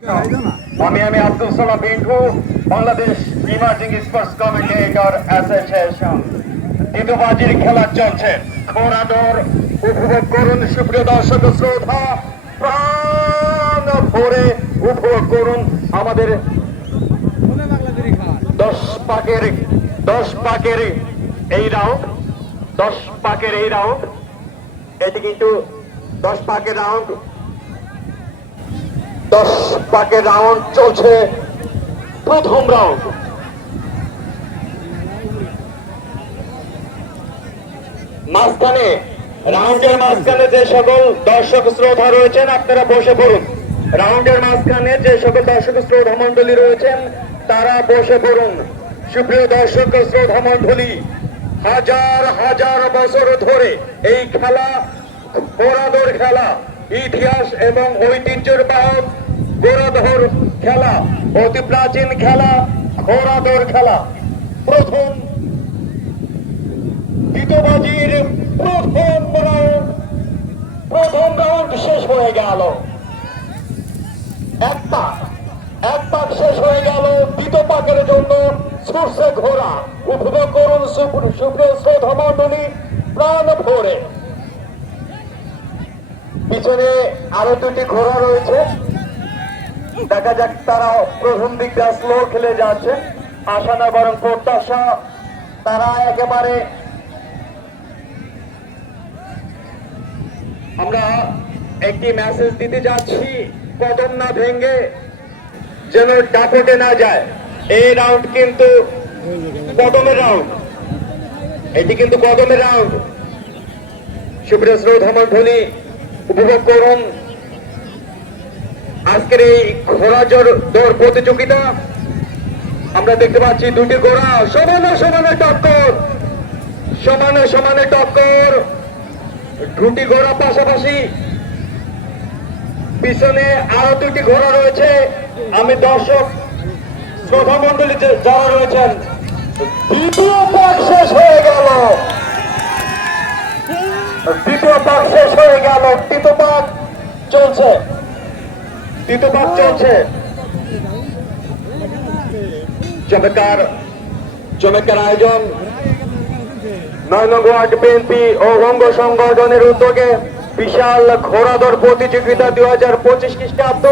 আমি আমি Abdul Salam Pintu Bangladesh emerging sports communicator association. দ্বিতীয়বাজির খেলা চলছে। খোরাদর উপভোগ করুন সুপ্রিয় দর্শক শ্রোতা। প্রাণ ভরে উপভোগ করুন আমাদের দশ পাকের দশ পাকের এই রাউন্ড দশ পাকের এই রাউন্ড এটি কিন্তু দশ পাকের রাউন্ড দশ পাকের রাউন্ড চলছে প্রথম রাউন্ড মাঝখানে রাউন্ডের মাঝখানে যে সকল দর্শক শ্রোতা রয়েছেন, আপনারা বসে পড়ুন। রাউন্ডের মাঝখানে যে সকল দর্শক শ্রোতা মন্ডলী রয়েছেন, তারা বসে পড়ুন। সুপ্রিয় দর্শক শ্রোতা মন্ডলী হাজার হাজার বছর ধরে এই খেলা খেলা, ইতিহাস এবং ঐতিহ্যের বাহক ঘোড়াদৌড় খেলা, অতি প্রাচীন খেলা ঘোড়াদৌড় খেলা। প্রথম দ্বিতীয়বাজির প্রথম রাউন্ড প্রথম রাউন্ড শেষ হয়ে গেল। এক পাক এক পাক শেষ হয়ে গেল দ্বিতীয় পাকের জন্য ছুটছে ঘোড়া। উপভোগ করুন সুপ্র- সুপ্রিয় শ্রোতা মন্ডলী প্রাণ ভরে। পিছনে আরও দুটি ঘোড়া রয়েছে। দেখা যাক তারা প্রথম দিকটা স্লো খেলে যাচ্ছে। আশা না বরং প্রত্যাশা, তারা একেবারে আমরা একটি মেসেজ দিতে যাচ্ছি, কদম না ভেঙে যেন ডাকটে না যায়। এই রাউন্ড কিন্তু কদমের রাউন্ড এটি কিন্তু কদমের রাউন্ড সুপ্রিয় শ্রোতা মন্ডলী উপভোগ করুন। আজকের এই ঘোড়া জোর দৌড় প্রতিযোগিতা, আমরা দেখতে পাচ্ছি দুটি ঘোড়া, সমানে সমানে টক্কর, সমানে সমানে টক্কর। দুটি ঘোড়া পাশাপাশি পিছনে আরও দুটি ঘোড়া রয়েছে। আমি দর্শক শ্রোতা মন্ডলী যারা রয়েছেন, দ্বিতীয় পাক শেষ হয়ে গেল। দ্বিতীয় পাক শেষ হয়ে গেল। তৃতীয় পাক চলছে। তৃতীয় চলছে। চমৎকার চমৎকার আয়োজন। নয় বিএনপি ও অঙ্গ সংগঠনের উদ্যোগে বিশাল ঘোড়াদৌড় প্রতিযোগিতা দুই হাজার পঁচিশ খ্রিস্টাব্দ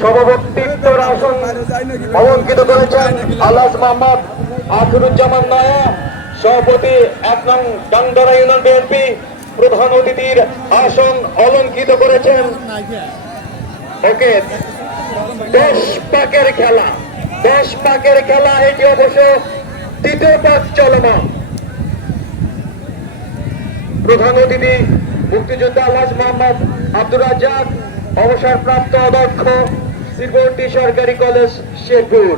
সভাপতিত্বর আসন অলঙ্কিত করেছেন আল্লাহ মোহাম্মদ আখরুজ্জামান নয়া, সভাপতি এক নং ডাঙ্গরা ইউনিয়ন বিএনপি প্রধান অতিথির আসন অলঙ্কিত করেছেন। ওকে দশ পাকের খেলা। দশ পাকের খেলা, এটি অবশ্য তৃতীয় পাক চলমান। প্রধান অতিথি, মুক্তিযোদ্ধা আলহাজ মোহাম্মদ আব্দুর রাজ্জাক, অবসরপ্রাপ্ত অধ্যক্ষ, শ্রীবর্তী সরকারি কলেজ শেখপুর।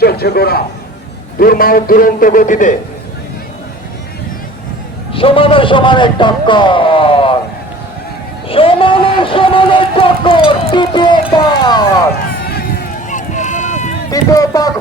চলছে গোড়া দুর্মাও দুরন্ত গতিতে। সমানে সমানে টক্কর। টক্কর তৃতীয় পাক তৃতীয় পাক